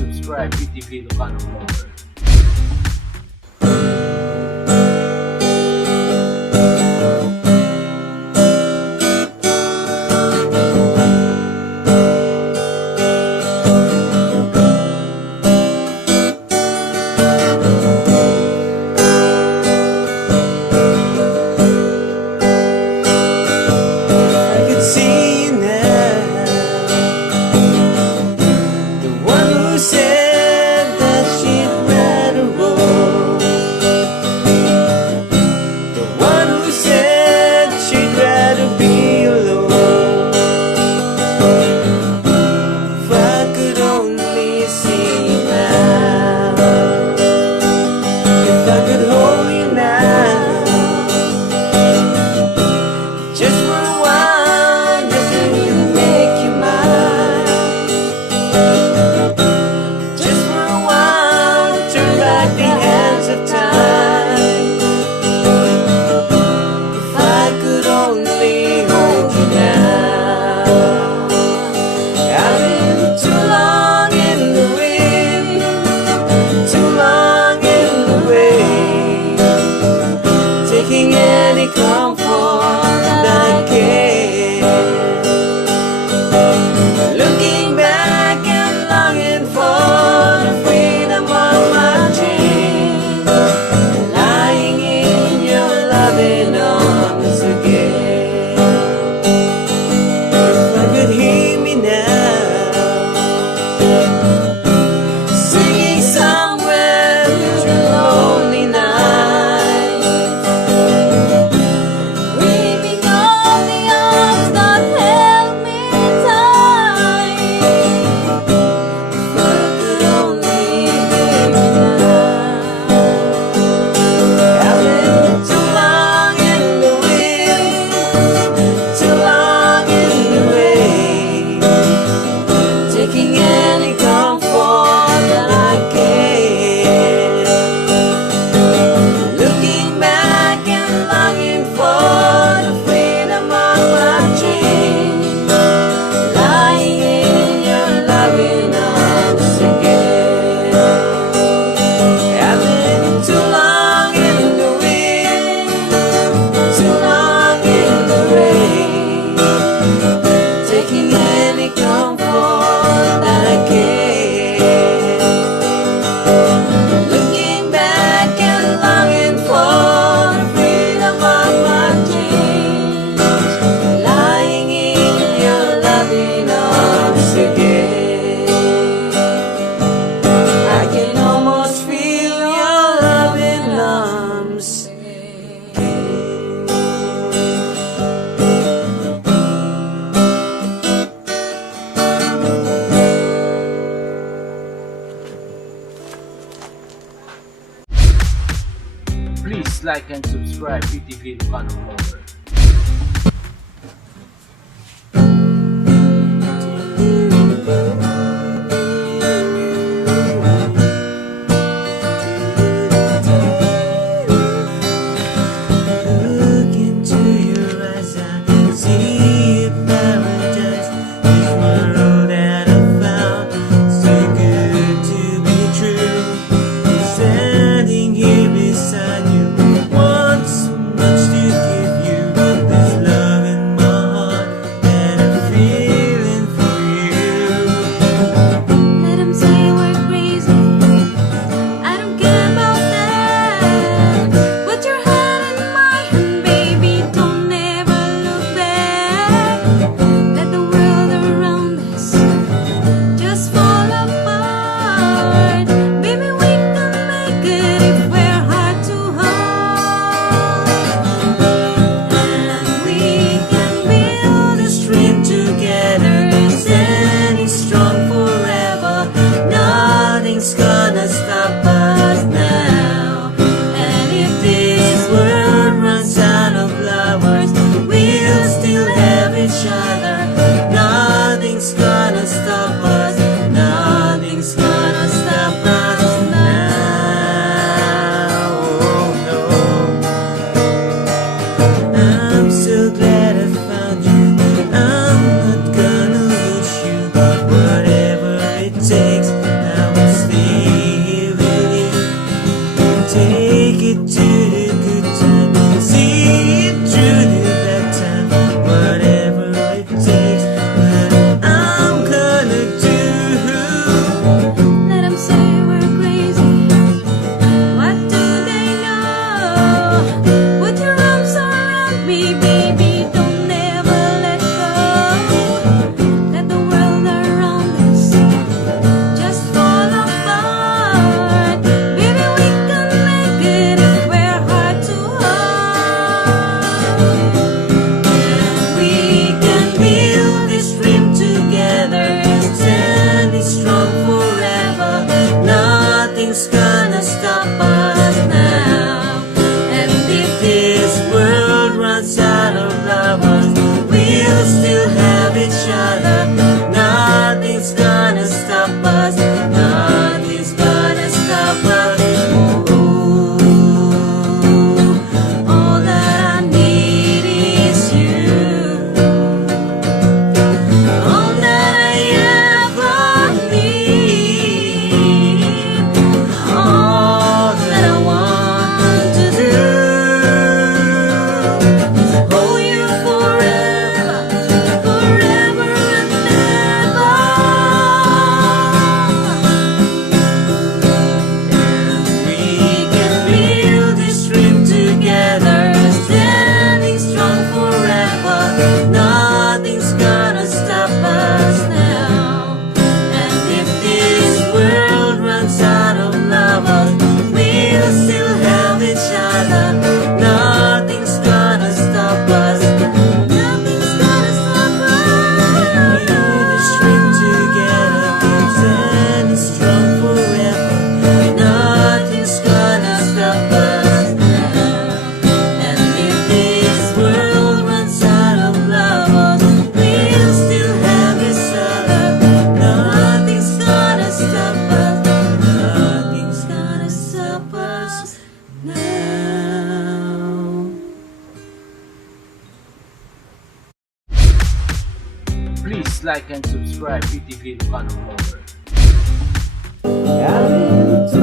and subscribe PTV Ilocano Vlogger. Please like and subscribe PTV Ilocano Vlogger. Standing here beside you, want so much to give you. to the good time, see it through the bad time, whatever it takes, what I'm gonna do. Let 'em say we're crazy. What do they know? Put your arms around me, baby. Don't ever let go. Let the world around us just fall apart. Baby, we can make it if we're hard to hold. And we can build this dream together, standing strong forever. Nothing's gonna stop us now. And if this world runs out of lovers, we'll still have each other. Nothing's gonna stop us. Nothing's gonna stop us. Ooh, all that I need is you. All that I ever need. All that I want to do is hold you forever, forever and ever. And we can build this dream together, standing strong forever. Nothing's gonna stop us now. And if this world runs out of lovers, we'll still have each other. Nothing's gonna stop us. Nothing's gonna stop us. Build this dream together, standing strong forever. Nothing's gonna stop us now. And if this world runs out of lovers, we'll still have each other. Nothing's gonna stop us. Nothing's gonna stop us now. Please like and subscribe PTV Ilocano Vlogger. I live to